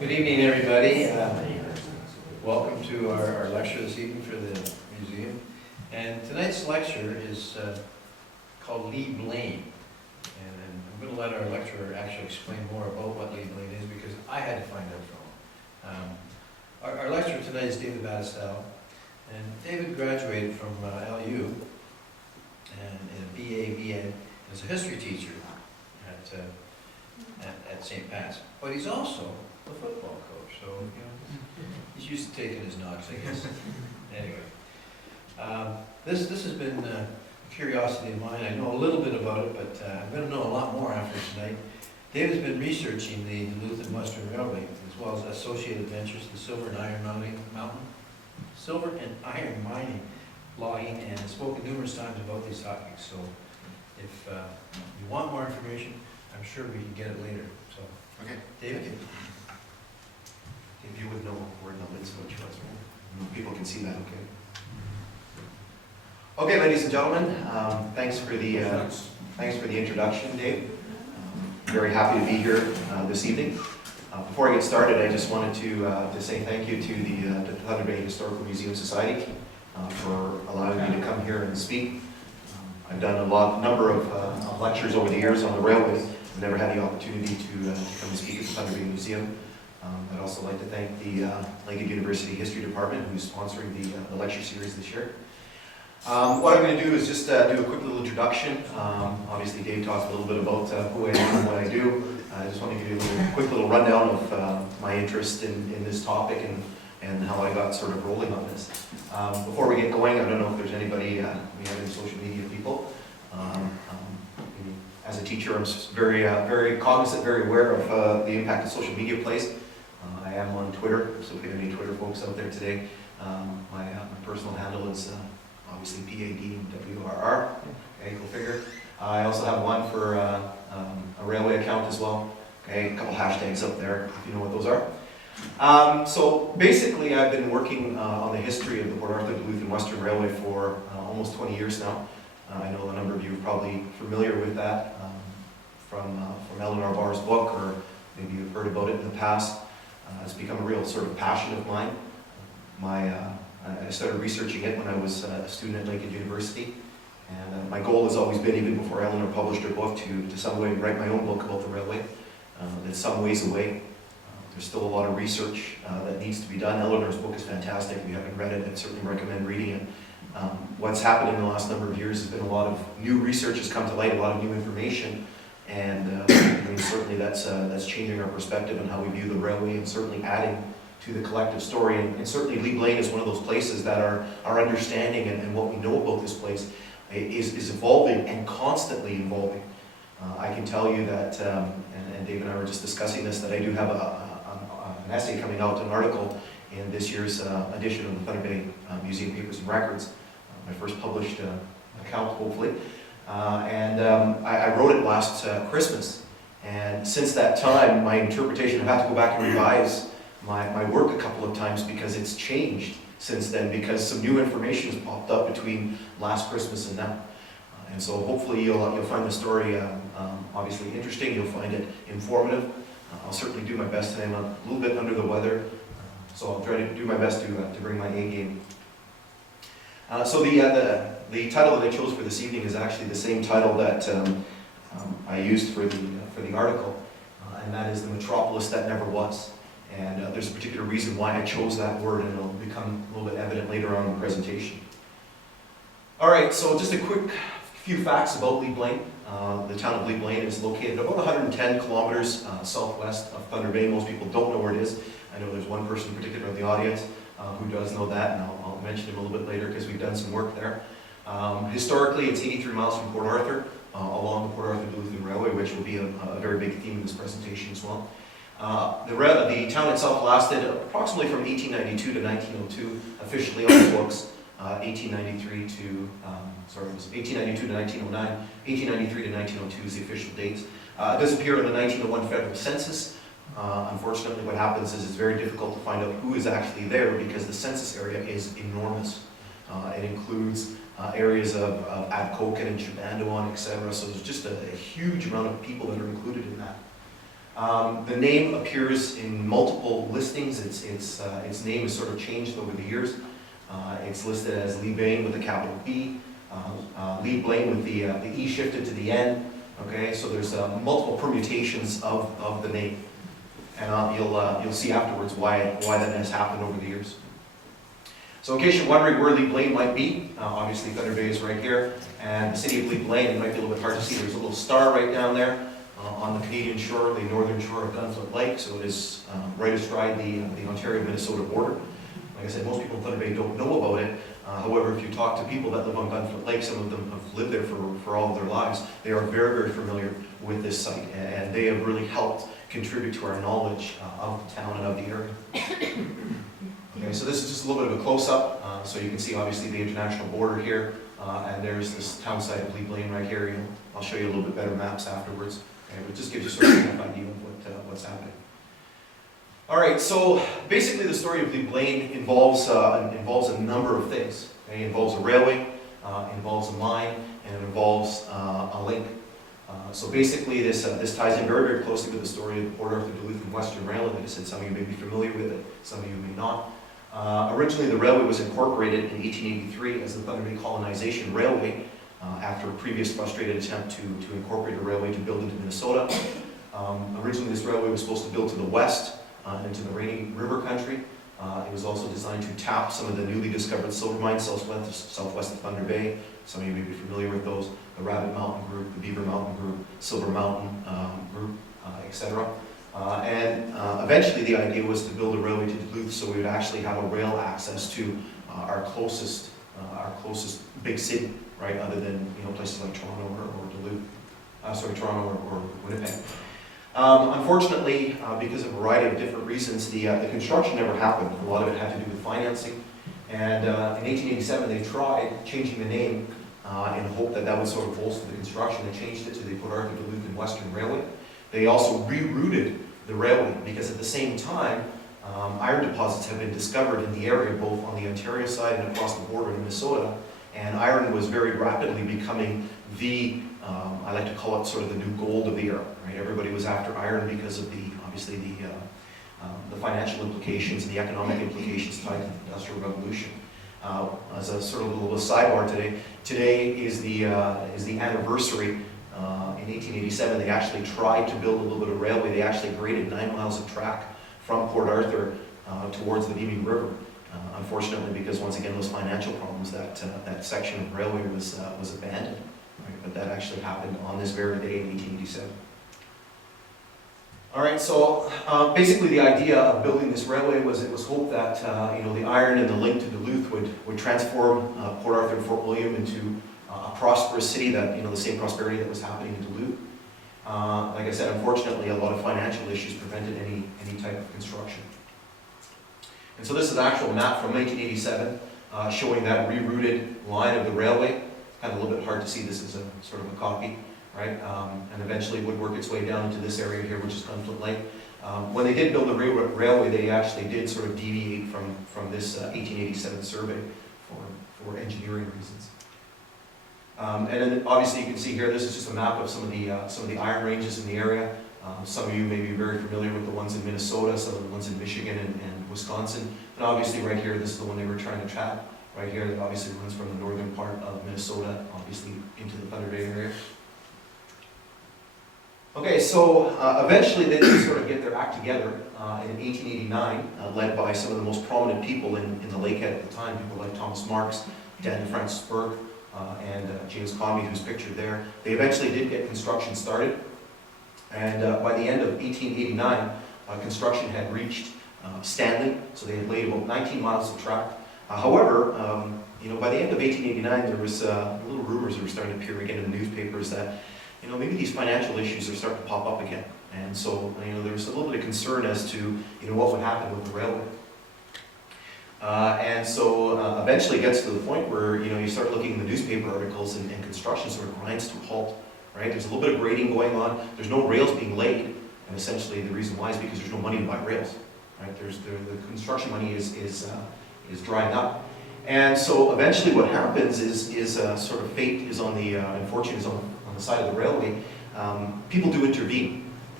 Good evening, everybody. Welcome to our lecture this evening for the museum. And tonight's lecture is called Leeblain. And I'm going to let our lecturer actually explain more about what Leeblain is because I had to find out from him. Our lecturer tonight is David Battistel. And David graduated from LU and in a BA, BN as a history teacher at St. Pat's. But he's also a football coach, so he's used to taking his knocks, I guess. Anyway, this has been a curiosity of mine. I know a little bit about it, but I'm going to know a lot more after tonight. David's been researching the Duluth and Western Railway, as well as associated ventures, the silver and iron mining, logging, and has spoken numerous times about these topics. So if you want more information, I'm sure we can get it later. So, okay, David? If you would know word numbers, what you guys are. People can see that, okay? Okay, ladies and gentlemen, thanks for the introduction, Dave. Very happy to be here this evening. Before I get started, I just wanted to say thank you to the Thunder Bay Historical Museum Society for allowing me to come here and speak. I've done a number of lectures over the years on the railway. I've never had the opportunity to come and speak at the Thunder Bay Museum. I'd also like to thank the Lincoln University History Department who's sponsoring the lecture series this year. What I'm going to do is just do a quick little introduction. Obviously Dave talked a little bit about who I am and what I do. I just want to give you a quick little rundown of my interest in this topic and how I got sort of rolling on this. Before we get going, I don't know if there's anybody, we have any social media people. As a teacher, I'm very cognizant, very aware of the impact that social media plays. I am on Twitter, so if you have any Twitter folks out there today, my personal handle is obviously PADWRR, okay, go figure. I also have one for a railway account as well, okay, a couple hashtags up there if you know what those are. So basically I've been working on the history of the Port Arthur, Duluth and Western Railway for almost 20 years now. I know a number of you are probably familiar with that from Eleanor Barr's book, or maybe you've heard about it in the past. It's become a real sort of passion of mine. I started researching it when I was a student at Lincoln University, and my goal has always been, even before Eleanor published her book, to some way write my own book about the railway. It's some ways away. There's still a lot of research that needs to be done. Eleanor's book is fantastic. If you haven't read it, I'd certainly recommend reading it. What's happened in the last number of years has been a lot of new research has come to light, a lot of new information, and I mean, certainly that's changing our perspective on how we view the railway and certainly adding to the collective story. And certainly Leeblain is one of those places that our understanding and what we know about this place is evolving and constantly evolving. I can tell you that, and Dave and I were just discussing this, that I do have an essay coming out, an article in this year's edition of the Thunder Bay Museum Papers and Records, my first published account, hopefully. I wrote it last Christmas, and since that time, my interpretation, I've had to go back and revise my work a couple of times because it's changed since then, because some new information has popped up between last Christmas and now. And so hopefully you'll find the story obviously interesting, you'll find it informative. I'll certainly do my best today. I'm a little bit under the weather, so I'll try to do my best to bring my A game. So the title that I chose for this evening is actually the same title that I used for the article, and that is The Metropolis That Never Was. And there's a particular reason why I chose that word, and it'll become a little bit evident later on in the presentation. All right, so just a quick few facts about Leeblain. The town of Leeblain is located about 110 kilometers southwest of Thunder Bay. Most people don't know where it is. I know there's one person in particular in the audience who does know that, and I'll mention him a little bit later because we've done some work there. Historically, it's 83 miles from Port Arthur, along the Port Arthur Duluth Railway, which will be a very big theme in this presentation as well. The town itself lasted approximately from 1892 to 1902, officially on the books. 1893 to 1909. 1893 to 1902 is the official dates. It does appear in the 1901 federal census. Unfortunately, what happens is it's very difficult to find out who is actually there because the census area is enormous. It includes areas of Abcoken and Chibandawon, etc. So there's just a huge amount of people that are included in that. The name appears in multiple listings. Its name has sort of changed over the years. It's listed as Leeblain with a capital B, Leeblain with the E shifted to the N. Okay, so there's multiple permutations of the name, and you'll see afterwards why that has happened over the years. So in case you're wondering where Leeblain might be, obviously Thunder Bay is right here, and the city of Leeblain, it might be a little bit hard to see, there's a little star right down there on the Canadian shore, the northern shore of Gunflint Lake, so it is right astride the Ontario-Minnesota border. Like I said, most people in Thunder Bay don't know about it. However, if you talk to people that live on Gunflint Lake, some of them have lived there for all of their lives, they are very, very familiar with this site, and they have really helped contribute to our knowledge of the town and of the area. Okay, so this is just a little bit of a close-up, so you can see obviously the international border here, and there's this town site of Leeblain right here. I'll show you a little bit better maps afterwards, okay, but it just gives you sort of an idea of what's happening. All right, so basically the story of Leeblain involves a number of things. Okay? It involves a railway, it involves a mine, and it involves a link. So basically this ties in very, very closely with the story of the Port Arthur, Duluth, and Western Railway. Like I said, some of you may be familiar with it, some of you may not. Originally the railway was incorporated in 1883 as the Thunder Bay Colonization Railway after a previous frustrated attempt to incorporate a railway to build into Minnesota. Originally this railway was supposed to build to the west, into the Rainy River country. It was also designed to tap some of the newly discovered silver mines southwest of Thunder Bay. Some of you may be familiar with those, the Rabbit Mountain Group, the Beaver Mountain Group, Silver Mountain Group, etc. And eventually the idea was to build a railway to Duluth so we would actually have a rail access to our closest big city, right, other than places like Toronto or Duluth, Toronto or Winnipeg. Unfortunately, because of a variety of different reasons, the construction never happened. A lot of it had to do with financing. And in 1887, they tried changing the name in the hope that that would sort of bolster the construction. They changed it to the Port Arthur, Duluth, and Western Railway. They also rerouted the railway because at the same time, iron deposits had been discovered in the area, both on the Ontario side and across the border in Minnesota. And iron was very rapidly becoming I like to call it sort of the new gold of the era. Right? Everybody was after iron because of obviously the financial implications and the economic implications tied to the Industrial Revolution. As a sort of little sidebar today is the anniversary. In 1887, they actually tried to build a little bit of railway. They actually graded 9 miles of track from Port Arthur towards the Beaming River. Unfortunately, because once again, those financial problems, that section of railway was abandoned. Right? But that actually happened on this very day in 1887. All right, so basically the idea of building this railway was it was hoped that the iron and the link to Duluth would transform Port Arthur and Fort William into a prosperous city that the same prosperity that was happening in Duluth. Like I said, unfortunately, a lot of financial issues prevented any type of construction. And so this is an actual map from 1987 showing that rerouted line of the railway. Kind of a little bit hard to see this as a sort of a copy, right? And eventually it would work its way down into this area here, which is Gunflint Lake. When they did build the railway, they actually did sort of deviate from this 1887 survey for engineering reasons. And then obviously you can see here, this is just a map of some of the iron ranges in the area. Some of you may be very familiar with the ones in Minnesota, some of the ones in Michigan and Wisconsin. And obviously right here, this is the one they were trying to tap. Right here, that obviously runs from the northern part of Minnesota, obviously into the Thunder Bay area. Okay, so eventually they did sort of get their act together in 1889, led by some of the most prominent people in the Lakehead at the time, people like Thomas Marks, Daniel Francis Burke, and James Comey, who's pictured there. They eventually did get construction started, and by the end of 1889, construction had reached Stanley, so they had laid about 19 miles of track. However, by the end of 1889, there was little rumors that were starting to appear again in the newspapers that, maybe these financial issues are starting to pop up again. And so, there was a little bit of concern as to, what would happen with the railway. And so, eventually it gets to the point where, you start looking in the newspaper articles and construction sort of grinds to a halt, right? There's a little bit of grading going on. There's no rails being laid. And essentially the reason why is because there's no money to buy rails, right? The construction money is drying up. And so eventually what happens is sort of fate is on and fortune is on the side of the railway. People do intervene.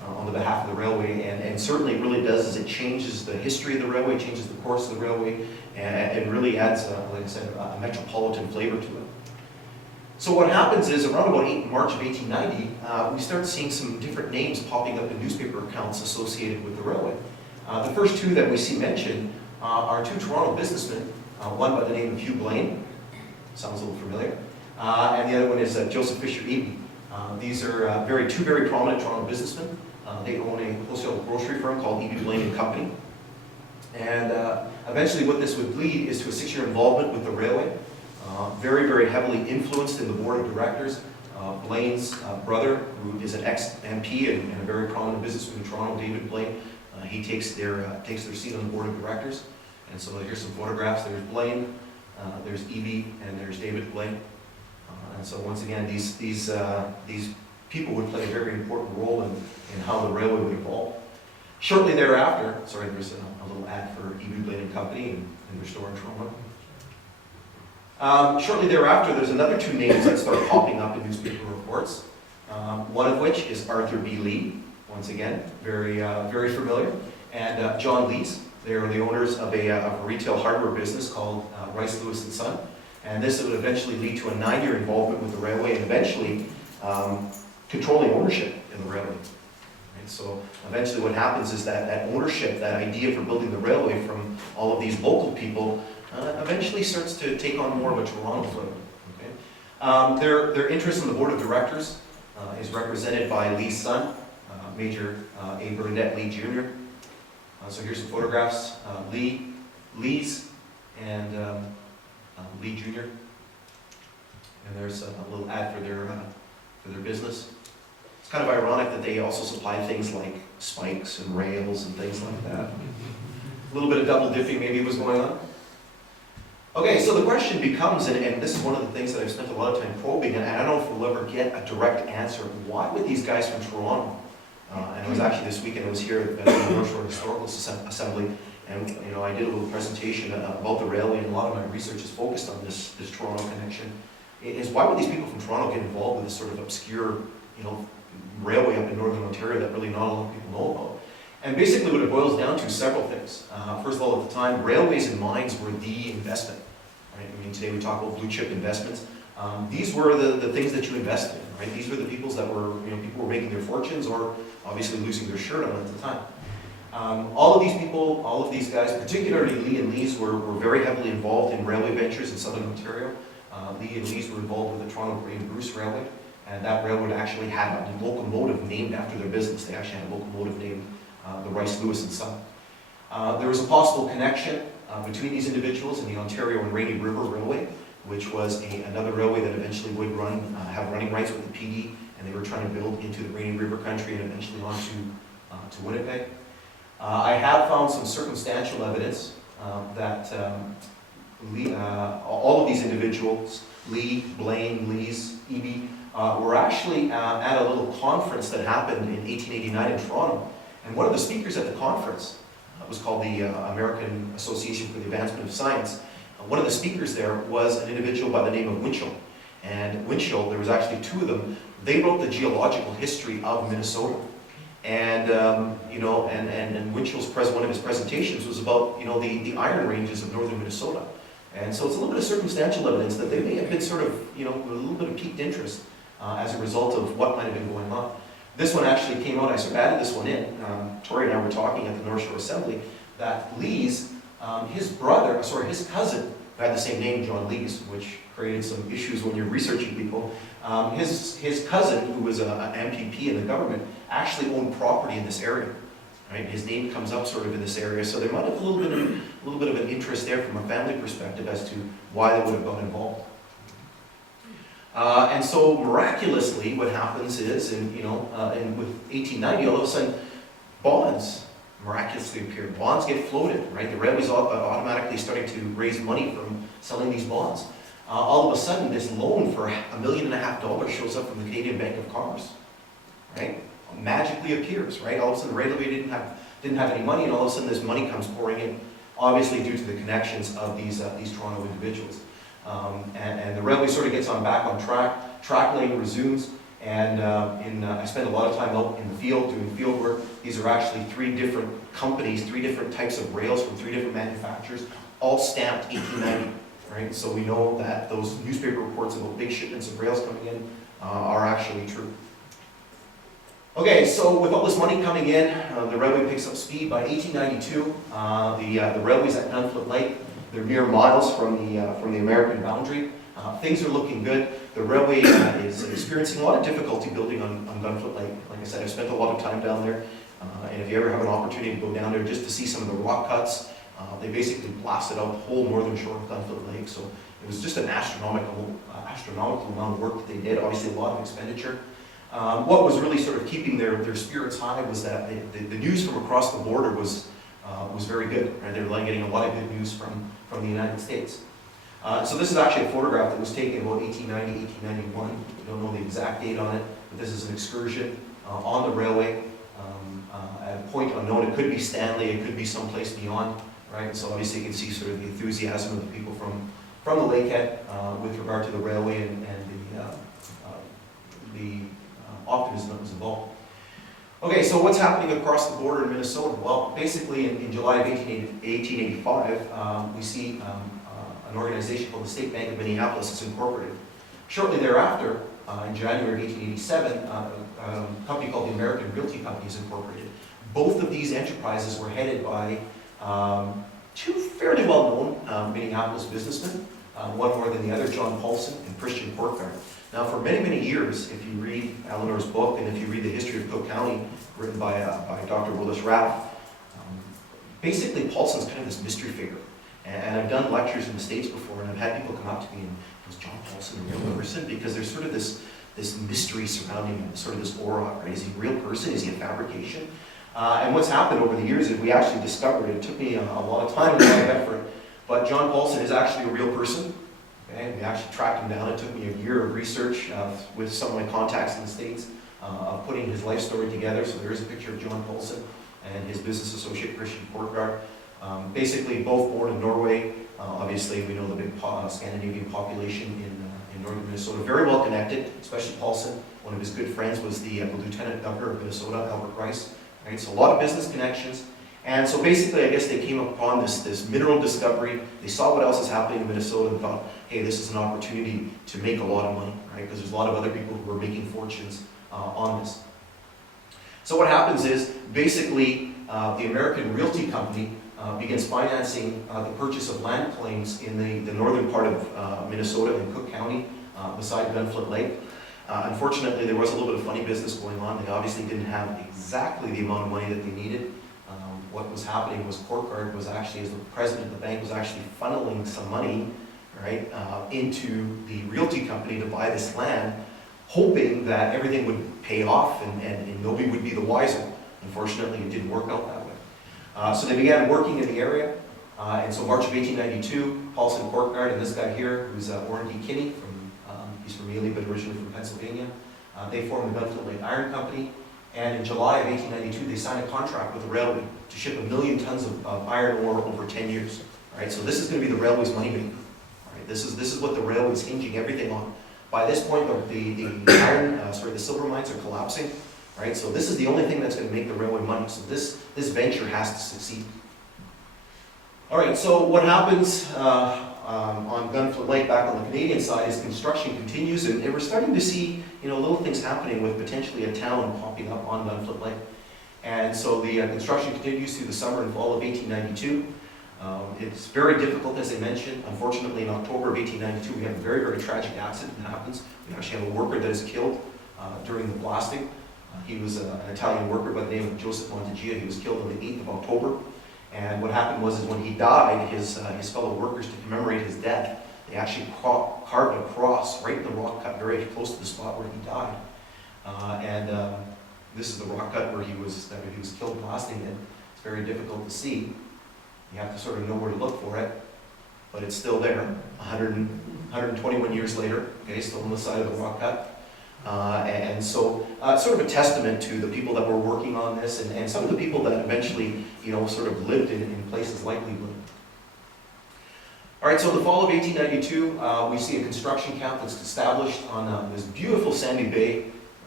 on the behalf of the railway, and certainly it really does is it changes the history of the railway, changes the course of the railway, and it really adds, like I said, a metropolitan flavor to it. So what happens is around about March of 1890, we start seeing some different names popping up in newspaper accounts associated with the railway. The first two that we see mentioned are two Toronto businessmen, one by the name of Hugh Blaine, sounds a little familiar, and the other one is Joseph Fisher Eby. These are two very prominent Toronto businessmen. They own a wholesale grocery firm called Eby, Blaine & Company. And eventually what this would lead is to a 6-year involvement with the railway. Very, very heavily influenced in the board of directors. Blaine's brother, who is an ex-MP and a very prominent businessman in Toronto, David Blaine, he takes their seat on the board of directors. And so here's some photographs. There's Blaine, there's Eby, and there's David Blaine. And so once again, these people would play a very important role in how the railway would evolve. Shortly thereafter, sorry, there's a little ad for Eby, Blaine & Company in their store in Toronto. Shortly thereafter, there's another two names that start popping up in newspaper reports. One of which is Arthur B. Lee, once again, very familiar, and John Lees. They are the owners of a retail hardware business called Rice, Lewis & Son. And this would eventually lead to a 9-year involvement with the railway and eventually controlling ownership in the railway. Right? So eventually what happens is that ownership, that idea for building the railway from all of these local people, eventually starts to take on more of a Toronto flavor. Okay? Their interest in the board of directors is represented by Lee's son, Major A. Burnett Lee Jr. So here's some photographs, Lee's, and Lee Jr. And there's a little ad for their business. It's kind of ironic that they also supply things like spikes and rails and things like that. A little bit of double dipping maybe was going on. Okay, so the question becomes, and this is one of the things that I've spent a lot of time probing, and I don't know if we'll ever get a direct answer. Why would these guys from Toronto, and it was actually this weekend, I was here at the North Shore Historical Assembly, and I did a little presentation about the railway, and a lot of my research is focused on this Toronto connection. Is why would these people from Toronto get involved with this sort of obscure, railway up in Northern Ontario that really not a lot of people know about? And basically what it boils down to is several things. First of all, at the time, railways and mines were the investment. Right? I mean, today we talk about blue chip investments. These were the things that you invest in. Right? These were the peoples that were, people were making their fortunes or obviously losing their shirt on at the time. All of these people, all of these guys, particularly Lee and Lees, were very heavily involved in railway ventures in Southern Ontario. Lee and Lees were involved with the Toronto Gray and Bruce Railway, and that railroad actually had a locomotive named after their business. They actually had a locomotive named the Rice, Lewis & Son. There was a possible connection between these individuals and the Ontario and Rainy River Railway, which was another railway that eventually would have running rights with the PD, and they were trying to build into the Rainy River country and eventually on to Winnipeg. I have found some circumstantial evidence that all of these individuals, Lee, Blaine, Lees, Eby, were actually at a little conference that happened in 1889 in Toronto. And one of the speakers at the conference was called the American Association for the Advancement of Science. One of the speakers there was an individual by the name of Winchell. And Winchell, there was actually two of them, they wrote the geological history of Minnesota. And and Winchell's one of his presentations was about the iron ranges of northern Minnesota. And so it's a little bit of circumstantial evidence that they may have been sort of with a little bit of piqued interest as a result of what might have been going on. This one actually came out. I sort of added this one in. Tori and I were talking at the North Shore Assembly that Lees, his cousin, who had the same name, John Lees, which created some issues when you're researching people. His cousin, who was an MPP in the government, actually owned property in this area. Right? His name comes up sort of in this area, so there might have a little bit of an interest there from a family perspective as to why they would have got involved. And so miraculously, what happens is, and with 1890, all of a sudden, bonds miraculously appear. Bonds get floated, right? The railways automatically starting to raise money from selling these bonds. All of a sudden, this loan for $1.5 million shows up from the Canadian Bank of Commerce, right? Magically appears, right? All of a sudden, the railway didn't have any money, and all of a sudden, this money comes pouring in, obviously due to the connections of these Toronto individuals. And the railway sort of gets back on track. Track laying resumes, And I spent a lot of time out in the field doing field work. These are actually 3 different companies, 3 different types of rails from 3 different manufacturers, all stamped 1890. Right? So we know that those newspaper reports about big shipments of rails coming in are actually true. Okay, so with all this money coming in, the railway picks up speed. By 1892, the railway's at Gunflint Lake. They're mere miles from the American boundary. Things are looking good. The railway is experiencing a lot of difficulty building on Gunflint Lake. Like I said, I've spent a lot of time down there, and if you ever have an opportunity to go down there just to see some of the rock cuts, they basically blasted out the whole northern shore of Gunflint Lake. So it was just an astronomical amount of work that they did. Obviously, a lot of expenditure. What was really sort of keeping their spirits high was that the news from across the border was very good. Right? They were getting a lot of good news from the United States. So this is actually a photograph that was taken about 1890, 1891. We don't know the exact date on it, but this is an excursion on the railway at a point unknown. It could be Stanley, it could be someplace beyond, right? So obviously you can see sort of the enthusiasm of the people from the lakehead with regard to the railway and the optimism that was involved. Okay, so what's happening across the border in Minnesota? Well, basically in July of 1885, we see an organization called the State Bank of Minneapolis is incorporated. Shortly thereafter, in January of 1887, a company called the American Realty Company is incorporated. Both of these enterprises were headed by 2 fairly well-known Minneapolis businessmen, one more than the other, John Paulson and Christian Portgard. Now, for many, many years, if you read Eleanor's book and if you read the history of Cook County, written by Dr. Willis Raff, basically Paulson's kind of this mystery figure. And I've done lectures in the States before, and I've had people come up to me and, was John Paulson a real person? Because there's sort of this mystery surrounding him, sort of this aura, right? Is he a real person? Is he a fabrication? And what's happened over the years is we actually discovered, it took me a lot of time and a lot of effort, but John Paulson is actually a real person. Okay? We actually tracked him down. It took me a year of research with some of my contacts in the States of putting his life story together. So there is a picture of John Paulson and his business associate, Christian Portgard. Basically, both born in Norway. Obviously, we know the big Scandinavian population in northern Minnesota. Very well connected, especially Paulson. One of his good friends was the Lieutenant Governor of Minnesota, Albert Rice. Right? So a lot of business connections. And so basically, I guess they came upon this mineral discovery. They saw what else is happening in Minnesota and thought, hey, this is an opportunity to make a lot of money, right? Because there's a lot of other people who are making fortunes on this. So what happens is, basically, the American Realty Company begins financing the purchase of land claims in the northern part of Minnesota in Cook County, beside Gunflint Lake. Unfortunately, there was a little bit of funny business going on. They obviously didn't have exactly the amount of money that they needed. What was happening was Portgard was actually, as the president of the bank, was actually funneling some money, right, into the realty company to buy this land, hoping that everything would pay off and nobody would be the wiser. Unfortunately, it didn't work out that way. So they began working in the area, and so March of 1892, Paulson Portgard and this guy here, who's Warren D. Kinney, he's from Ely, but originally from Pennsylvania, they formed the Gunflint Lake Iron Company, and in July of 1892, they signed a contract with the railway to ship 1 million tons of iron ore over 10 years. Right? So this is going to be the railway's moneymaker. Right? This is what the railway's hinging everything on. By this point, the silver mines are collapsing. Right? So this is the only thing that's going to make the railway money. So this venture has to succeed. All right, so what happens on Gunflint Lake back on the Canadian side is construction continues, and we're starting to see little things happening with potentially a town popping up on Gunflint Lake. And so the construction continues through the summer and fall of 1892. It's very difficult, as I mentioned. Unfortunately, in October of 1892, we have a very, very tragic accident that happens. We actually have a worker that is killed during the blasting. He was an Italian worker by the name of Joseph Montagia. He was killed on the 8th of October. And what happened was when he died, his fellow workers, to commemorate his death, they actually carved a cross right in the rock cut, very close to the spot where he died. This is the rock cut where he was killed blasting it. It's very difficult to see. You have to sort of know where to look for it, but it's still there, 121 years later, okay, still on the side of the rock cut. So sort of a testament to the people that were working on this and some of the people that eventually, sort of lived in places like Leeblain. All right, so in the fall of 1892, we see a construction camp that's established on this beautiful sandy bay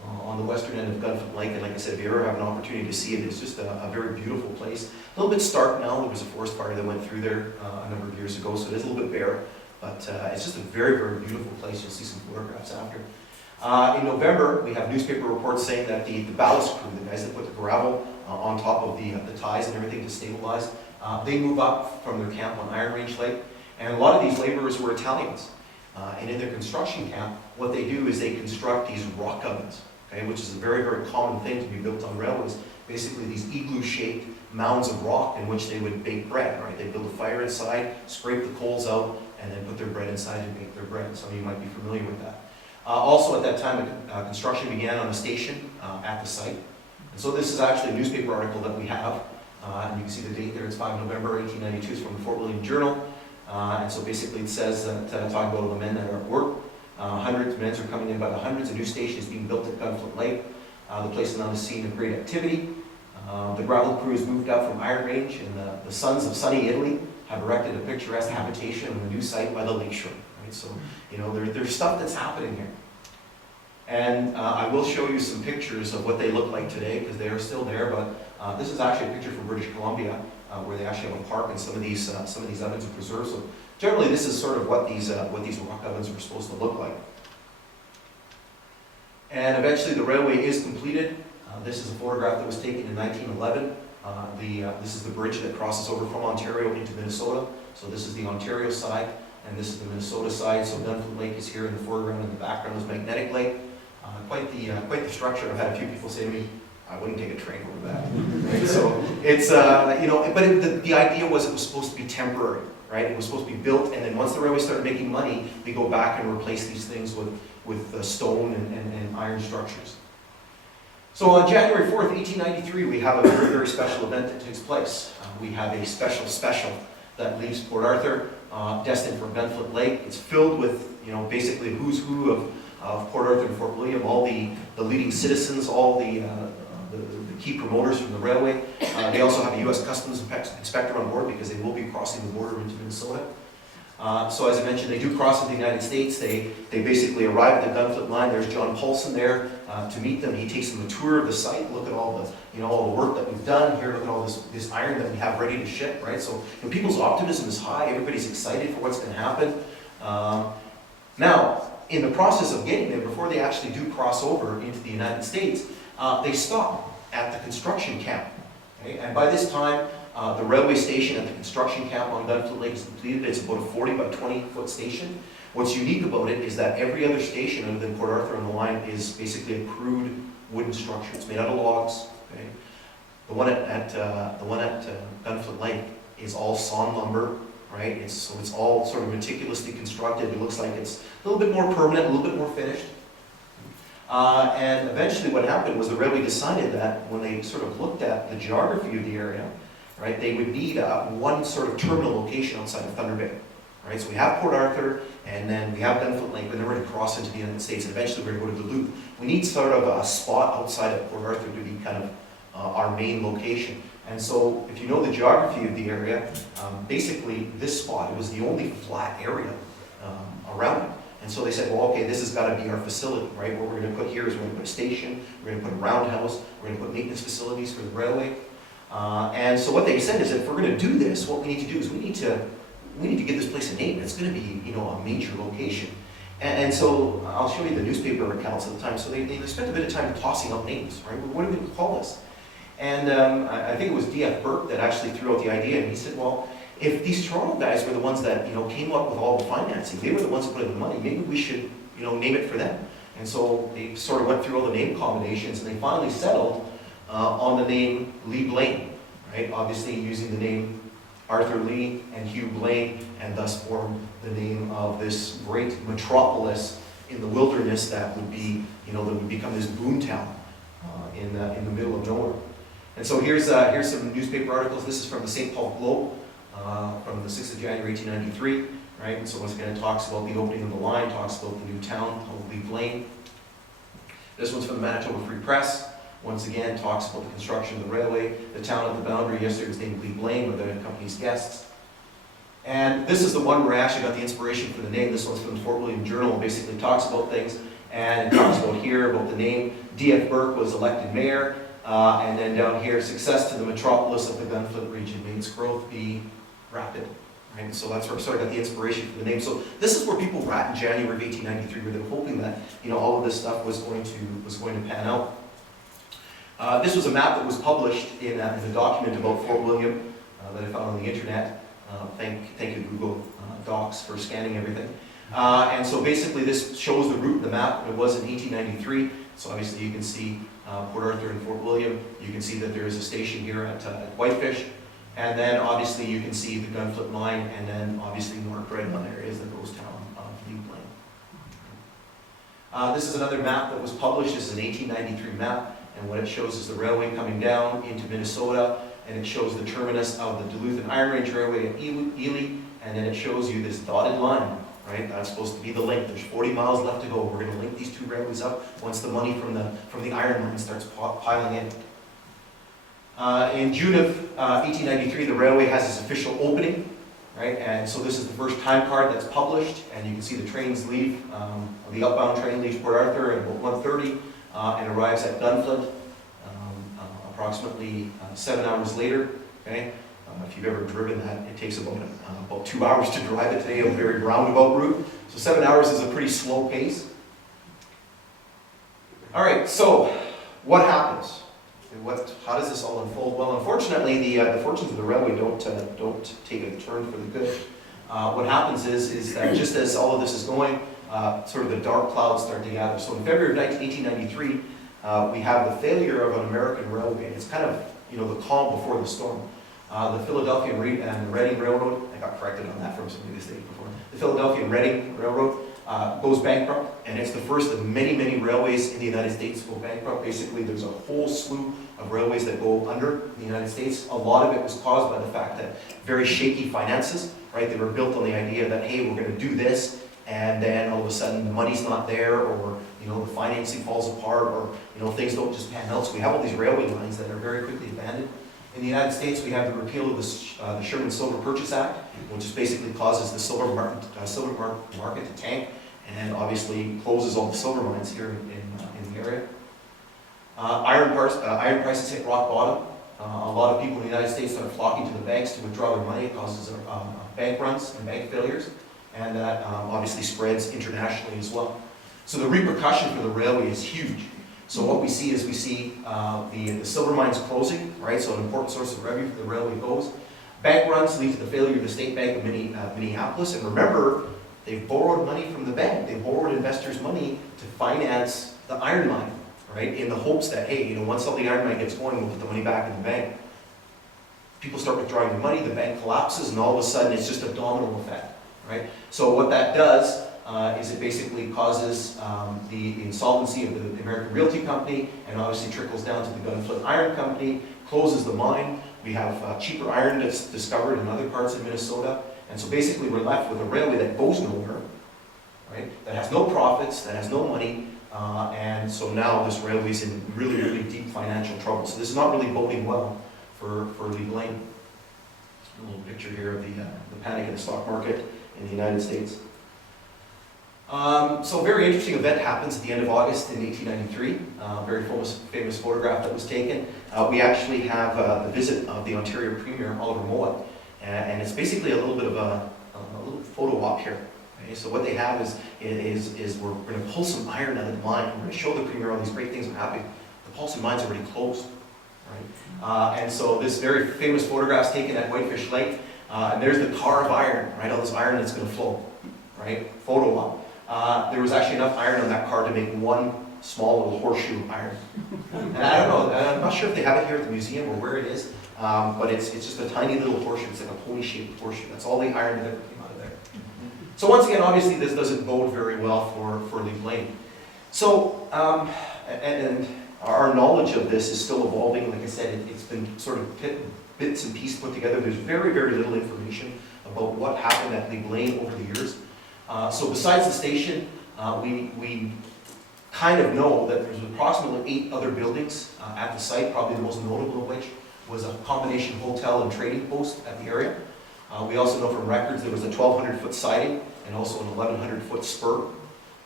on the western end of Gunflint Lake. And like I said, if you ever have an opportunity to see it, it's just a very beautiful place. A little bit stark now. There was a forest fire that went through there a number of years ago, so it is a little bit bare. But it's just a very, very beautiful place. You'll see some photographs after. In November, we have newspaper reports saying that the ballast crew, the guys that put the gravel on top of the ties and everything to stabilize, they move up from their camp on Iron Range Lake. And a lot of these laborers were Italians. And in their construction camp, what they do is they construct these rock ovens, okay, which is a very, very common thing to be built on railways. Basically, these igloo-shaped mounds of rock in which they would bake bread, right? They build a fire inside, scrape the coals out, and then put their bread inside and bake their bread. Some of you might be familiar with that. Also, at that time, construction began on a station at the site. And so this is actually a newspaper article that we have. And you can see the date there. It's 5 November 1892. It's from the Fort William Journal. And so basically it says that, talking about all the men that are at work, hundreds of men are coming in by the hundreds. A new station is being built at Gunflint Lake. The place is now the scene of great activity. The gravel crew has moved up from Iron Range, and the sons of sunny Italy have erected a picturesque habitation on the new site by the lakeshore. Right? So, you know, there's stuff that's happening here. And I will show you some pictures of what they look like today, because they are still there, but this is actually a picture from British Columbia, where they actually have a park, and some of these ovens are preserved. So generally, this is sort of what these rock ovens were supposed to look like. And eventually, the railway is completed. This is a photograph that was taken in 1911. This is the bridge that crosses over from Ontario into Minnesota. So this is the Ontario side, and this is the Minnesota side. So Gunflint Lake is here in the foreground, and the background is Magnetic Lake. Quite the structure. I've had a few people say to me, I wouldn't take a train over that. Right? So it's, you know, but the idea was it was supposed to be temporary, right? It was supposed to be built, and then once the railway started making money, we go back and replace these things with stone and iron structures. So on January 4th, 1893, we have a very, very special event that takes place. We have a special that leaves Port Arthur, destined for Gunflint Lake. It's filled with, you know, basically who's who of Port Arthur and Fort William, all the leading citizens, all the key promoters from the railway. They also have a U.S. Customs inspector on board because they will be crossing the border into Minnesota. So as I mentioned, they do cross into the United States. They basically arrive at the Gunflint line. There's John Paulson there to meet them. He takes them a tour of the site. Look at all the work that we've done here. Look at all this iron that we have ready to ship. Right. So people's optimism is high. Everybody's excited for what's going to happen. Now, in the process of getting there, before they actually do cross over into the United States, they stop at the construction camp. Okay? And by this time, the railway station at the construction camp on Gunflint Lake is completed. It's about a 40 by 20 foot station. What's unique about it is that every other station other than Port Arthur on the line is basically a crude wooden structure. It's made out of logs. Okay? The one at Gunflint Lake is all sawn lumber. Right? So it's all sort of meticulously constructed. It looks like it's a little bit more permanent, a little bit more finished. And eventually what happened was the railway decided that when they sort of looked at the geography of the area, right, they would need one sort of terminal location outside of Thunder Bay. Right? So we have Port Arthur, and then we have Gunflint Lake, but then we're going to cross into the United States, and eventually we're going to go to Duluth. We need sort of a spot outside of Port Arthur to be kind of our main location. And so, if you know the geography of the area, basically this spot, it was the only flat area around it. And so they said, well, okay, this has got to be our facility, right? What we're going to put here is we're going to put a station, we're going to put a roundhouse, we're going to put maintenance facilities for the railway. And so what they said is that if we're going to do this, what we need to do is we need to give this place a name. It's going to be, you know, a major location. And so I'll show you the newspaper accounts at the time. So they spent a bit of time tossing out names, right? What are we going to call this? And I think it was D.F. Burke that actually threw out the idea, and he said, well, if these Toronto guys were the ones that, you know, came up with all the financing, they were the ones that put in the money, maybe we should, you know, name it for them. And so they sort of went through all the name combinations, and they finally settled on the name Leeblain, right? Obviously using the name Arthur Lee and Hugh Blaine, and thus formed the name of this great metropolis in the wilderness that would be, you know, that would become this boomtown in the middle of nowhere. And so here's some newspaper articles. This is from the St. Paul Globe from the 6th of January, 1893, right? And so once again, it talks about the opening of the line, talks about the new town called Leeblain. This one's from the Manitoba Free Press. Once again, talks about the construction of the railway. The town at the boundary yesterday was named Leeblain, where the company's guests. And this is the one where I actually got the inspiration for the name. This one's from the Fort William Journal. It basically talks about things. and it talks about here about the name. D.F. Burke was elected mayor, and then down here, success to the metropolis of the Gunflint region, may its growth be rapid. Right? So that's where I sort of got the inspiration for the name. So this is where people were at in January of 1893, where they were hoping that all of this stuff was going to pan out. This was a map that was published in a document about Fort William that I found on the internet. Thank you Google Docs for scanning everything. And so basically this shows the route of the map. It was in 1893. So obviously you can see Port Arthur and Fort William. You can see that there is a station here at Whitefish. And then obviously you can see the Gunflint line, and then obviously North Red on there is the ghost town of Leeblain. This is another map that was published. This is an 1893 map, and what it shows is the railway coming down into Minnesota, and it shows the terminus of the Duluth and Iron Range Railway at Ely, and then it shows you this dotted line, right? That's supposed to be the link. There's 40 miles left to go. We're going to link these two railways up once the money from the iron line starts piling in. In June of 1893, the railway has its official opening, right? And so this is the first time card that's published, and you can see the trains leave. The outbound train leaves Port Arthur at about 1:30 and arrives at Gunflint approximately 7 hours later. Okay, if you've ever driven that, it takes about 2 hours to drive it today, a very roundabout route. So 7 hours is a pretty slow pace. All right, so what happens? How does this all unfold? Well, unfortunately, the fortunes of the railway don't take a turn for the good. What happens is that just as all of this is going, sort of the dark clouds start to gather. So in February of 1893, we have the failure of an American railway. It's kind of the calm before the storm. The Philadelphia and Reading Railroad, I got corrected on that from some mistakes before. The Philadelphia and Reading Railroad goes bankrupt, and it's the first of many, many railways in the United States to go bankrupt. Basically, there's a whole slew of railways that go under in the United States. A lot of it was caused by the fact that very shaky finances, right? They were built on the idea that, hey, we're going to do this, and then all of a sudden the money's not there, or the financing falls apart, or things don't just pan out. So we have all these railway lines that are very quickly abandoned. In the United States, we have the repeal of the Sherman Silver Purchase Act, which just basically causes the silver market to tank, and obviously closes all the silver mines here in the area. Iron prices hit rock bottom. A lot of people in the United States start flocking to the banks to withdraw their money. It causes bank runs and bank failures, and that obviously spreads internationally as well. So the repercussion for the railway is huge. So what we see is the silver mines closing, right? So an important source of revenue for the railway goes. Bank runs lead to the failure of the State Bank of Minneapolis. And remember, they borrowed money from the bank. They borrowed investors' money to finance the iron mine, right? In the hopes that, hey, once all the iron mine gets going, we'll put the money back in the bank. People start withdrawing their money, the bank collapses, and all of a sudden it's just a domino effect, right? So what that does is it basically causes the insolvency of the American Realty Company, and obviously trickles down to the Gunflint Iron Company, closes the mine. We have cheaper iron that's discovered in other parts of Minnesota, and so basically we're left with a railway that goes nowhere, right? That has no profits, that has no money, and so now this railway's in really, really deep financial trouble. So this is not really boding well for Leeblain. A little picture here of the panic in the stock market in the United States. So a very interesting event happens at the end of August in 1893. Very famous photograph that was taken. We actually have the visit of the Ontario Premier, Oliver Mowat, and it's basically a little bit of a little photo op here. Okay? So what they have is we're going to pull some iron out of the mine. We're going to show the Premier all these great things are happening. The Paulson mine's already closed, right? And so this very famous photograph's taken at Whitefish Lake, and there's the car of iron, right? All this iron that's going to flow, right? Photo op. There was actually enough iron on that car to make one small little horseshoe of iron. And I don't know, I'm not sure if they have it here at the museum or where it is, but it's just a tiny little horseshoe. It's like a pony-shaped horseshoe. That's all the iron that ever came out of there. So once again, obviously this doesn't bode very well for Leeblain. So, and our knowledge of this is still evolving. Like I said, it's been sort of bits and pieces put together. There's very, very little information about what happened at Leeblain over the years. So besides the station, we kind of know that there's approximately 8 other buildings at the site, probably the most notable of which was a combination hotel and trading post at the area. We also know from records there was a 1,200-foot siding and also an 1,100-foot spur.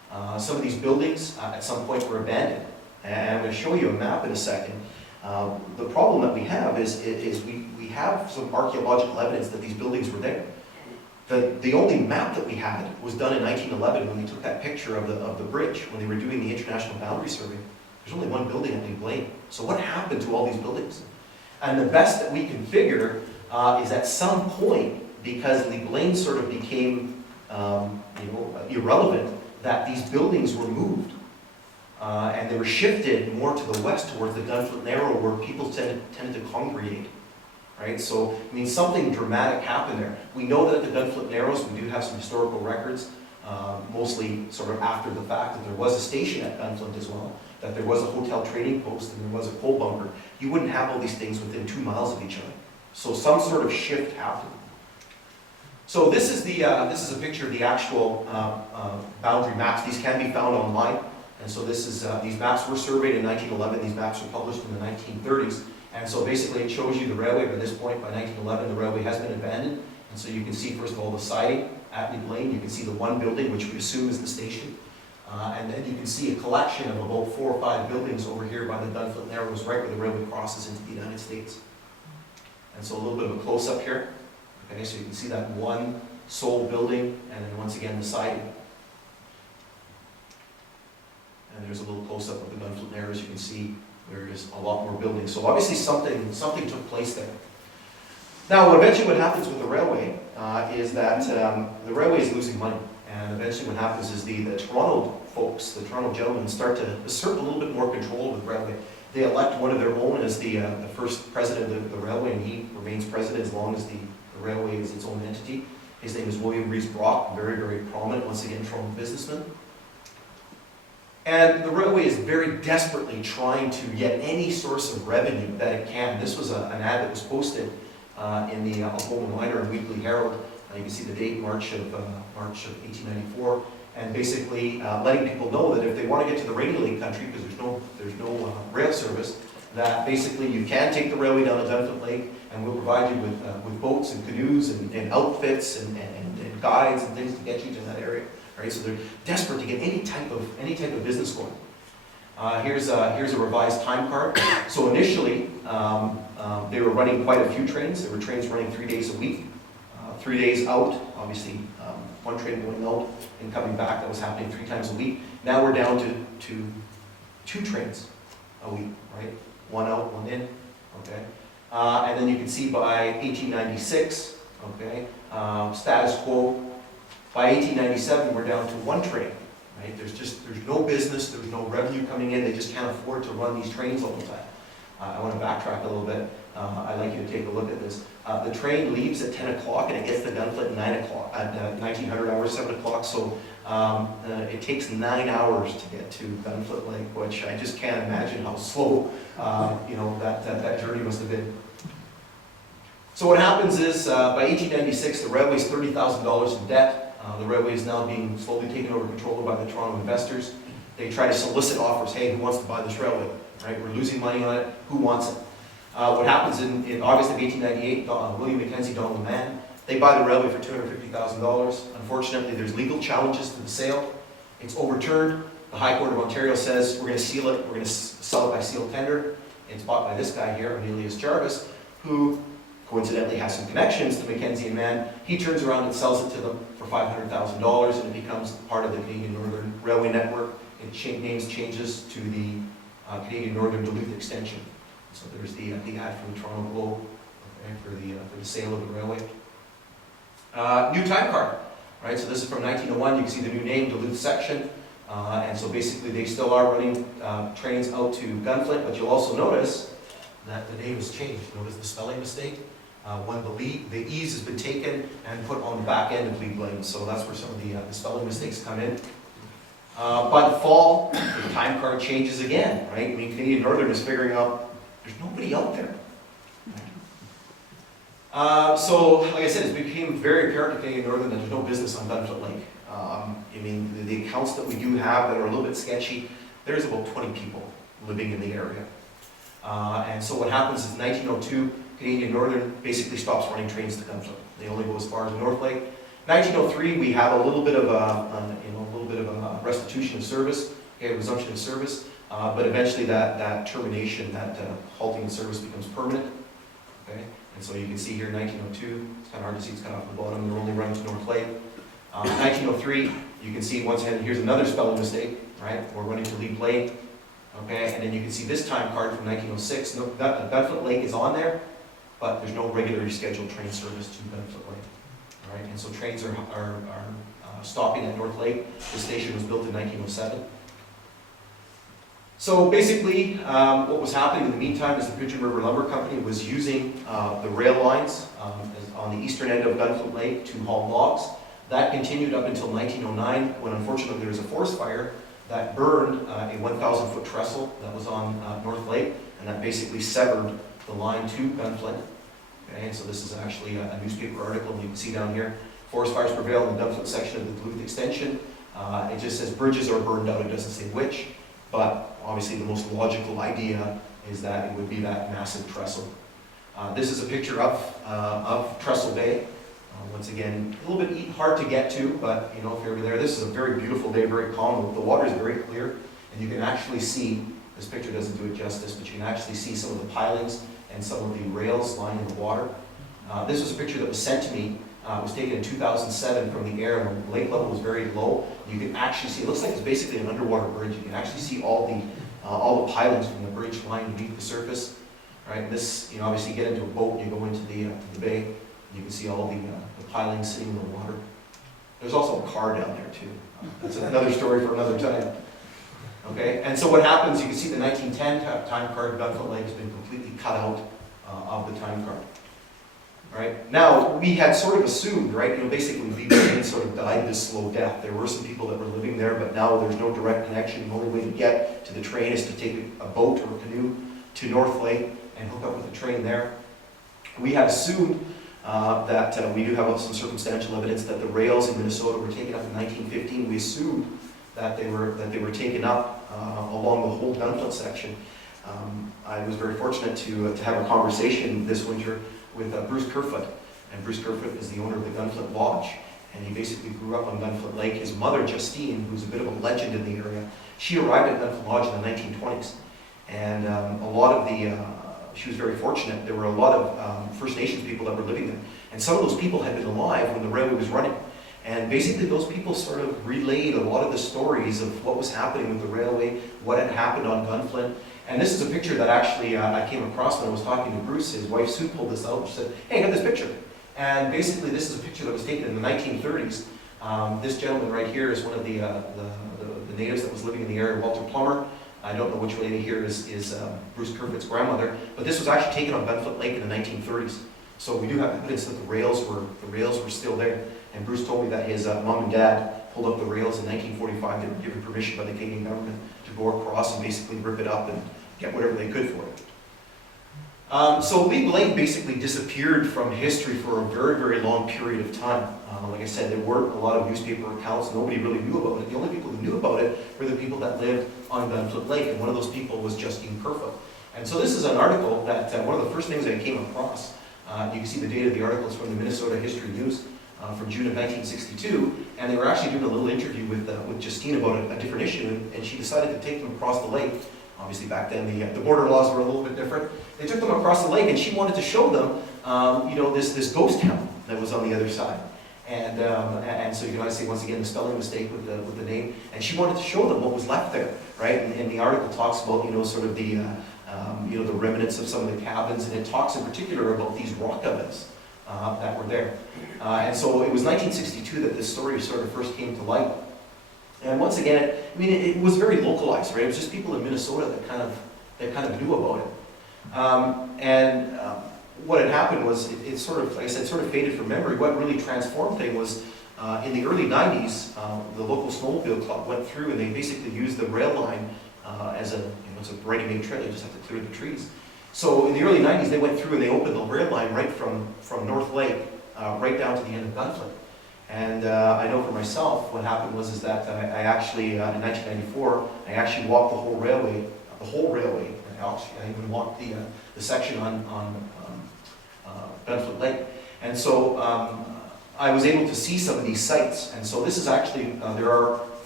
Some of these buildings at some point were abandoned. And I'm going to show you a map in a second. The problem that we have is we have some archaeological evidence that these buildings were there. The only map that we had was done in 1911 when they took that picture of the bridge, when they were doing the International Boundary Survey. There's only one building at Leeblain. So what happened to all these buildings? And the best that we can figure is at some point, because Leeblain sort of became irrelevant, that these buildings were moved. And they were shifted more to the west towards the Gunflint Narrow, where people tended to congregate. Right? So, I mean, something dramatic happened there. We know that at the Gunflint Narrows, we do have some historical records, mostly sort of after the fact, that there was a station at Gunflint as well, that there was a hotel trading post, and there was a coal bunker. You wouldn't have all these things within 2 miles of each other. So some sort of shift happened. So this is a picture of the actual boundary maps. These can be found online. And so this is, these maps were surveyed in 1911. These maps were published in the 1930s. And so basically it shows you the railway. By this point, by 1911, the railway has been abandoned. And so you can see, first of all, the siding at Leeblain. You can see the one building, which we assume is the station. And then you can see a collection of about 4 or 5 buildings over here by the Gunflint Narrows, right where the railway crosses into the United States. And so a little bit of a close-up here. Okay, so you can see that one sole building, and then once again the siding. And there's a little close-up of the Gunflint Narrows. You can see there is a lot more buildings. So obviously something took place there. Now, eventually what happens with the railway is that the railway is losing money. And eventually what happens is the Toronto folks, the Toronto gentlemen, start to assert a little bit more control of the railway. They elect one of their own as the first president of the railway, and he remains president as long as the railway is its own entity. His name is William Rees Brock, very, very prominent, once again, Toronto businessman. And the railway is very desperately trying to get any source of revenue that it can. This was an ad that was posted in the Algoma Miner and Weekly Herald. You can see the date, March of 1894, and basically letting people know that if they want to get to the Rainy Lake country, because there's no rail service, that basically you can take the railway down to Gunflint Lake, and we'll provide you with boats and canoes and outfits and guides and things to get you to that area. Right? So they're desperate to get any type of business going. Here's a revised time card. So initially, they were running quite a few trains. There were trains running 3 days a week, 3 days out. Obviously, one train going out and coming back. That was happening 3 times a week. Now we're down to 2 trains a week. Right? One out, one in. Okay. And then you can see by 1896, okay, status quo. By 1897, we're down to 1 train. Right? There's no business, there's no revenue coming in. They just can't afford to run these trains all the time. I want to backtrack a little bit. I'd like you to take a look at this. The train leaves at 10 o'clock and it gets to Gunflint at 9 o'clock, at 1900 hours, 7 o'clock. So it takes 9 hours to get to Gunflint Lake, which I just can't imagine how slow that journey must have been. So what happens is, by 1896, the railway's $30,000 in debt. The railway is now being slowly taken over control by the Toronto investors. They try to solicit offers. Hey, who wants to buy this railway? Right? We're losing money on it. Who wants it? What happens in August of 1898, William Mackenzie, Donald Mann, they buy the railway for $250,000. Unfortunately, there's legal challenges to the sale. It's overturned. The High Court of Ontario says we're going to seal it. We're going to sell it by sealed tender. It's bought by this guy here, Cornelius Jarvis, who coincidentally has some connections to Mackenzie and Mann. He turns around and sells it to them for $500,000, and it becomes part of the Canadian Northern Railway Network. It changes to the Canadian Northern Duluth extension. So there's the ad from the Toronto Globe, okay, for the sale of the railway. New time card, right? So this is from 1901. You can see the new name, Duluth section. And so basically they still are running trains out to Gunflint, but you'll also notice that the name has changed. Notice the spelling mistake. When the E's has been taken and put on the back end of Leeblain. So that's where some of the spelling mistakes come in. By the fall, the time card changes again, right? I mean, Canadian Northern is figuring out there's nobody out there. So, like I said, it became very apparent to Canadian Northern that there's no business on Gunflint Lake. I mean, the accounts that we do have that are a little bit sketchy, there's about 20 people living in the area. And so what happens is 1902, Canadian Northern basically stops running trains to Gunflint. They only go as far as North Lake. 1903, we have a little bit of bit of a restitution of service, okay, resumption of service, but eventually that termination, that halting of service becomes permanent, okay? And so you can see here 1902, it's kind of hard to see, it's kind of off the bottom, they're only running to North Lake. 1903, you can see once again, here's another spelling mistake, right? We're running to Leeblain, okay? And then you can see this time card from 1906, Gunflint Lake is on there, but there's no regularly scheduled train service to Gunflint Lake, all right? And so trains are stopping at North Lake. The station was built in 1907. So basically, what was happening in the meantime is the Pigeon River Lumber Company was using the rail lines on the eastern end of Gunflint Lake to haul logs. That continued up until 1909, when unfortunately there was a forest fire that burned a 1,000-foot trestle that was on North Lake, and that basically severed the line to Gunflint. Okay, and so this is actually a newspaper article, and you can see down here, forest fires prevail in the Gunflint section of the Duluth extension. It just says bridges are burned out, it doesn't say which, but obviously the most logical idea is that it would be that massive trestle. This is a picture of Trestle Bay. Once again, a little bit hard to get to, but you know, if you're over there, this is a very beautiful day, very calm. The water is very clear, and you can actually see, this picture doesn't do it justice, but you can actually see some of the pilings and some of the rails lying in the water. This was a picture that was sent to me. It was taken in 2007 from the air, and the lake level was very low. You can actually see, it looks like it's basically an underwater bridge. You can actually see all the pilings from the bridge lying beneath the surface. Right? And this, you know, obviously you get into a boat, you go into the bay, you can see all the pilings sitting in the water. There's also a car down there too. That's another story for another time. Okay, and so what happens, you can see the 1910 time card, Gunflint Lake has been completely cut out of the time card. Right? Now, we had sort of assumed, right, you know, basically Leeblain sort of died this slow death. There were some people that were living there, but now there's no direct connection. The only way to get to the train is to take a boat or a canoe to North Lake and hook up with the train there. We had assumed that we do have some circumstantial evidence that the rails in Minnesota were taken up in 1915. We assumed that they were taken up along the whole Gunflint section. I was very fortunate to have a conversation this winter with Bruce Kerfoot, and Bruce Kerfoot is the owner of the Gunflint Lodge, and he basically grew up on Gunflint Lake. His mother, Justine, who's a bit of a legend in the area, she arrived at Gunflint Lodge in the 1920s, and she was very fortunate. There were a lot of First Nations people that were living there, and some of those people had been alive when the railway was running, and basically those people sort of relayed a lot of the stories of what was happening with the railway, what had happened on Gunflint. And this is a picture that actually I came across when I was talking to Bruce. His wife Sue pulled this out. She said, "Hey, I got this picture." And basically this is a picture that was taken in the 1930s. This gentleman right here is one of the natives that was living in the area, Walter Plummer. I don't know which lady here is Bruce Kerfoot's grandmother, but this was actually taken on Gunflint Lake in the 1930s. So we do have evidence that the rails were still there. And Bruce told me that his mom and dad pulled up the rails in 1945. They were given permission by the Canadian government to go across and basically rip it up and get whatever they could for it. So Leeblain basically disappeared from history for a very, very long period of time. Like I said, there weren't a lot of newspaper accounts. Nobody really knew about it. The only people who knew about it were the people that lived on Gunflint Lake, and one of those people was Justine Kerfoot. And so this is an article that, one of the first things that I came across, you can see the date of the article is from the Minnesota History News from June of 1962, and they were actually doing a little interview with Justine about a different issue, and she decided to take them across the lake. Obviously back then the border laws were a little bit different. They took them across the lake, and she wanted to show them, you know, this ghost town that was on the other side. And so you can see once again the spelling mistake with the name. And she wanted to show them what was left there, right? And the article talks about, you know, sort of the you know, the remnants of some of the cabins, and it talks in particular about these rock ovens that were there. And so it was 1962 that this story sort of first came to light. And once again, I mean, it was very localized, right? It was just people in Minnesota that kind of knew about it. What had happened was it sort of, like I said, sort of faded from memory. What really transformed things was in the early 90s, the local snowmobile club went through and they basically used the rail line as it's a ready-made trail. You just have to clear the trees. So in the early 90s, they went through and they opened the rail line right from North Lake right down to the end of Gunflint. And I know for myself, what happened was that I actually, in 1994, I actually walked the whole railway. I even walked the section on Gunflint Lake. And so I was able to see some of these sites. And so this is actually, there are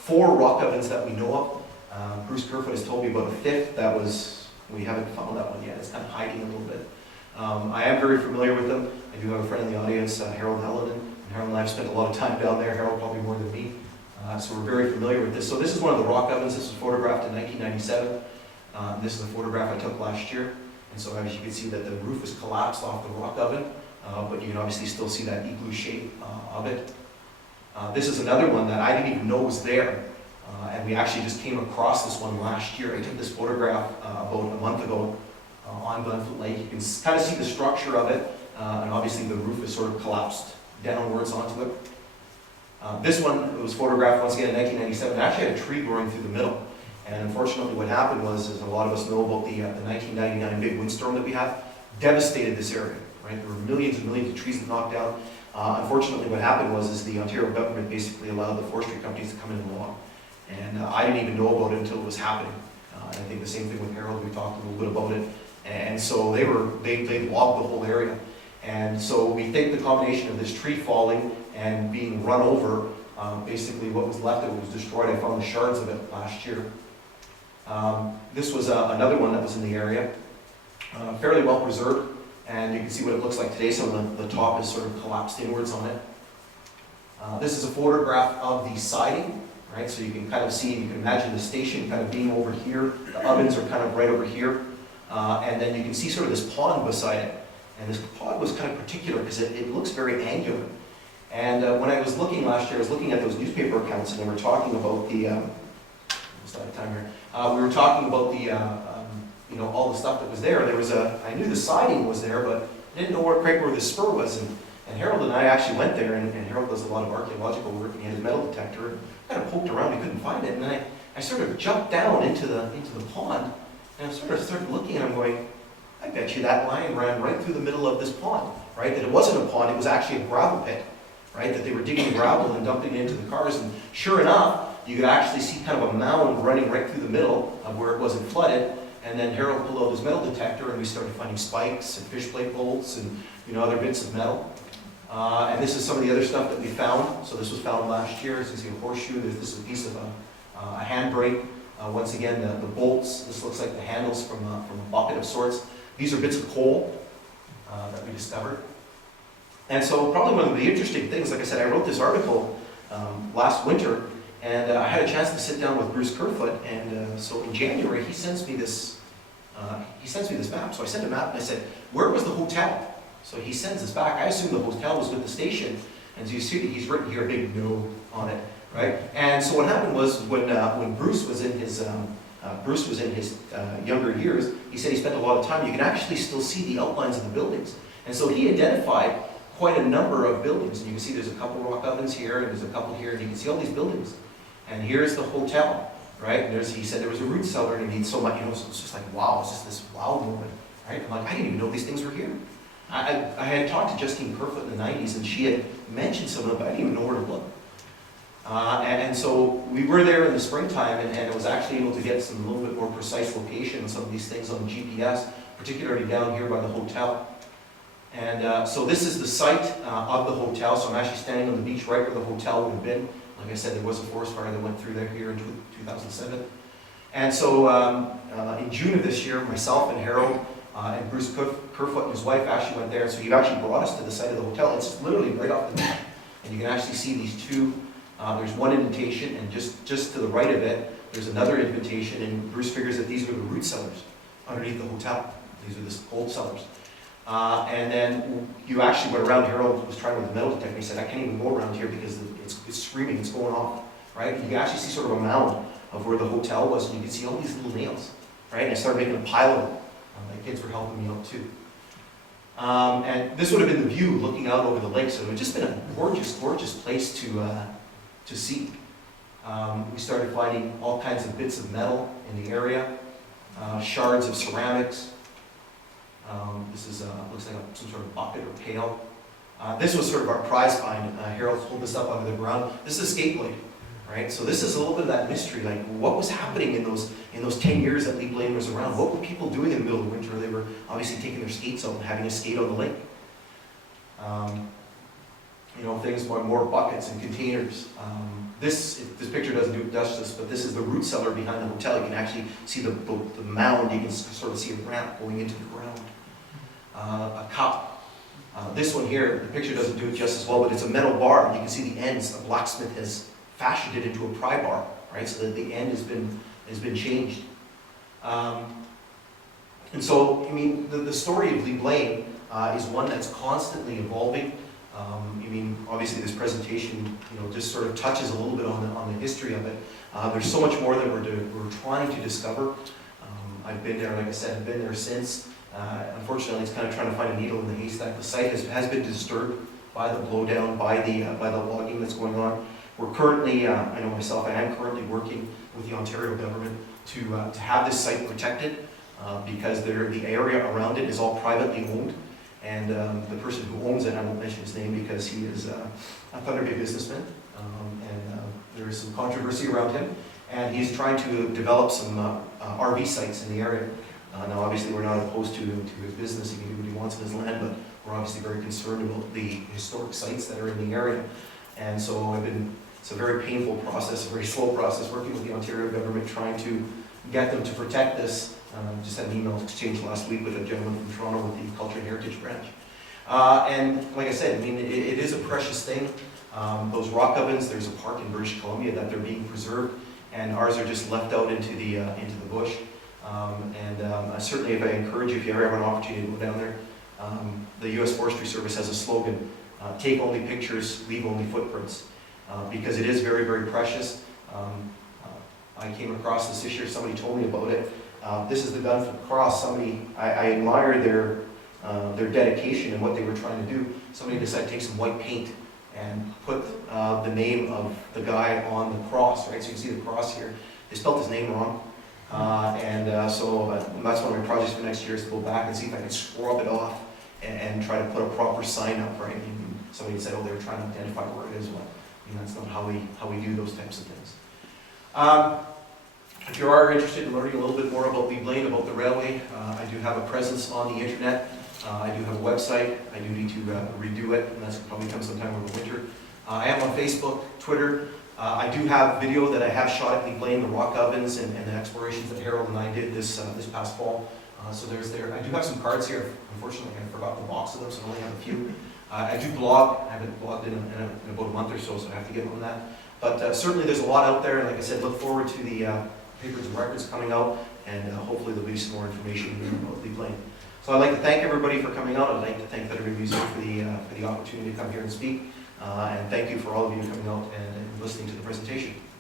4 rock ovens that we know of. Bruce Kerfoot has told me about a 5th we haven't found that one yet. It's kind of hiding a little bit. I am very familiar with them. I do have a friend in the audience, Harold Hallinan, and Harold and I have spent a lot of time down there, Harold probably more than me. So we're very familiar with this. So this is one of the rock ovens. This was photographed in 1997. This is a photograph I took last year. And so as you can see that the roof was collapsed off the rock oven, but you can obviously still see that igloo shape of it. This is another one that I didn't even know was there. And we actually just came across this one last year. I took this photograph about a month ago on Gunflint Lake. You can kind of see the structure of it, and obviously the roof is sort of collapsed downwards onto it. This one was photographed once again in 1997. It actually had a tree growing through the middle. And unfortunately what happened was, as a lot of us know about the 1999 big windstorm that we had, devastated this area. Right? There were millions and millions of trees that knocked down. Unfortunately what happened was the Ontario government basically allowed the forestry companies to come in and log. And I didn't even know about it until it was happening. And I think the same thing with Harold, we talked a little bit about it. And so they logged the whole area. And so we think the combination of this tree falling and being run over, basically what was left of it was destroyed. I found the shards of it last year. This was another one that was in the area, fairly well preserved. And you can see what it looks like today. So the top is sort of collapsed inwards on it. This is a photograph of the siding. Right, so you can kind of see, you can imagine the station kind of being over here, the ovens are kind of right over here, and then you can see sort of this pond beside it. And this pond was kind of particular because it looks very angular. And when I was looking last year, I was looking at those newspaper accounts, and they were talking about the, we were talking about the, all the stuff that was there. I knew the siding was there, but I didn't know quite where the spur was. And Harold and I actually went there, and Harold does a lot of archaeological work, and he had his metal detector, and kind of poked around, he couldn't find it, and then I sort of jumped down into the pond, and I sort of started looking, and I'm going, I bet you that line ran right through the middle of this pond, right? That it wasn't a pond, it was actually a gravel pit, right? That they were digging gravel and dumping it into the cars, and sure enough, you could actually see kind of a mound running right through the middle of where it wasn't flooded, and then Harold pulled out his metal detector, and we started finding spikes and fish plate bolts and other bits of metal. And this is some of the other stuff that we found. So this was found last year. As you can see, a horseshoe. This is a piece of a handbrake. Once again, the bolts. This looks like the handles from a bucket of sorts. These are bits of coal that we discovered. And so probably one of the interesting things, like I said, I wrote this article last winter, and I had a chance to sit down with Bruce Kerfoot. And so in January, he sends me this map. So I sent a map, and I said, where was the hotel? So he sends this back. I assume the hotel was with the station, and so you see that he's written here a big no on it, right? And so what happened was when Bruce was in his younger years, he said he spent a lot of time. You can actually still see the outlines of the buildings, and so he identified quite a number of buildings. And you can see there's a couple rock ovens here, and there's a couple here, and you can see all these buildings. And here's the hotel, right? And he said there was a root cellar, and he needs so much. So it's just like wow, it's just this wow moment, right? I'm like, I didn't even know these things were here. I had talked to Justine Kerfoot in the 90s, and she had mentioned some of them, but I didn't even know where to look. And so we were there in the springtime, and I was actually able to get some little bit more precise location on some of these things on the GPS, particularly down here by the hotel. And so this is the site of the hotel, so I'm actually standing on the beach right where the hotel would have been. Like I said, there was a forest fire that went through there here in 2007. And so in June of this year, myself and Harold and Bruce Kerfoot and his wife actually went there. So he actually brought us to the site of the hotel. It's literally right off the map. And you can actually see these two. There's one indentation, and just to the right of it, there's another indentation. And Bruce figures that these are the root cellars underneath the hotel. These are the gold cellars. And then you actually went around. Harold was trying with the metal detector. He said, I can't even go around here because it's screaming, it's going off. Right? And you can actually see sort of a mound of where the hotel was, and you can see all these little nails. Right? And I started making a pile of them. My kids were helping me out too. And this would have been the view looking out over the lake, so it would have just been a gorgeous, gorgeous place to see. We started finding all kinds of bits of metal in the area, shards of ceramics. This is looks like some sort of bucket or pail. This was sort of our prize find. Harold pulled this up out of the ground. This is a skate blade. Right? So this is a little bit of that mystery, like what was happening in those 10 years that Leeblain was around? What were people doing in the middle of winter? They were obviously taking their skates out and having a skate on the lake. Things more buckets and containers. This picture doesn't do it justice, but this is the root cellar behind the hotel. You can actually see the mound. You can sort of see a ramp going into the ground. A cup. This one here, the picture doesn't do it just as well, but it's a metal bar. You can see the ends. The blacksmith has fashioned it into a pry bar, right? So that the end has been changed. And so, I mean, the story of Leeblain is one that's constantly evolving. I mean, obviously this presentation, just sort of touches a little bit on the history of it. There's so much more that we're trying to discover. I've been there, like I said, I've been there since. Unfortunately, it's kind of trying to find a needle in the haystack. The site has been disturbed by the blowdown, by the logging that's going on. We're currently, I know myself, I am currently working with the Ontario government to have this site protected because the area around it is all privately owned. And the person who owns it, I won't mention his name because he is a Thunder Bay businessman, and there is some controversy around him. And he's trying to develop some RV sites in the area. Now, obviously, we're not opposed to his business. He can do what he wants with his land, but we're obviously very concerned about the historic sites that are in the area. And so it's a very painful process, a very slow process, working with the Ontario government, trying to get them to protect this. Just had an email exchange last week with a gentleman from Toronto with the Culture and Heritage Branch. And like I said, I mean, it is a precious thing. Those rock ovens, there's a park in British Columbia that they're being preserved, and ours are just left out into the bush. Certainly, if I encourage you, if you ever have an opportunity to go down there, the U.S. Forestry Service has a slogan, take only pictures, leave only footprints, because it is very, very precious. I came across this year, somebody told me about it. This is the Gunflint cross. I admire their dedication and what they were trying to do. Somebody decided to take some white paint and put the name of the guy on the cross, right? So you can see the cross here. They spelled his name wrong. So that's one of my projects for next year is to go back and see if I can scrub it off and try to put a proper sign up, right? And somebody said, oh, they were trying to identify where it is. Well, that's not how we do those types of things. If you are interested in learning a little bit more about Leeblain, about the railway, I do have a presence on the internet. I do have a website. I do need to redo it, and that's probably come sometime over the winter. I am on Facebook, Twitter. I do have video that I have shot at Leeblain, the rock ovens and the explorations that Harold and I did this past fall. So there's there. I do have some cards here. Unfortunately, I forgot the box of them, so I only have a few. I do blog. I haven't blogged in about a month or so I have to get on that. But certainly there's a lot out there, and like I said, look forward to the papers and records coming out, and hopefully there'll be some more information about Leeblain. So I'd like to thank everybody for coming out. I'd like to thank Thunder Bay Museum for the opportunity to come here and speak. And thank you for all of you coming out and listening to the presentation.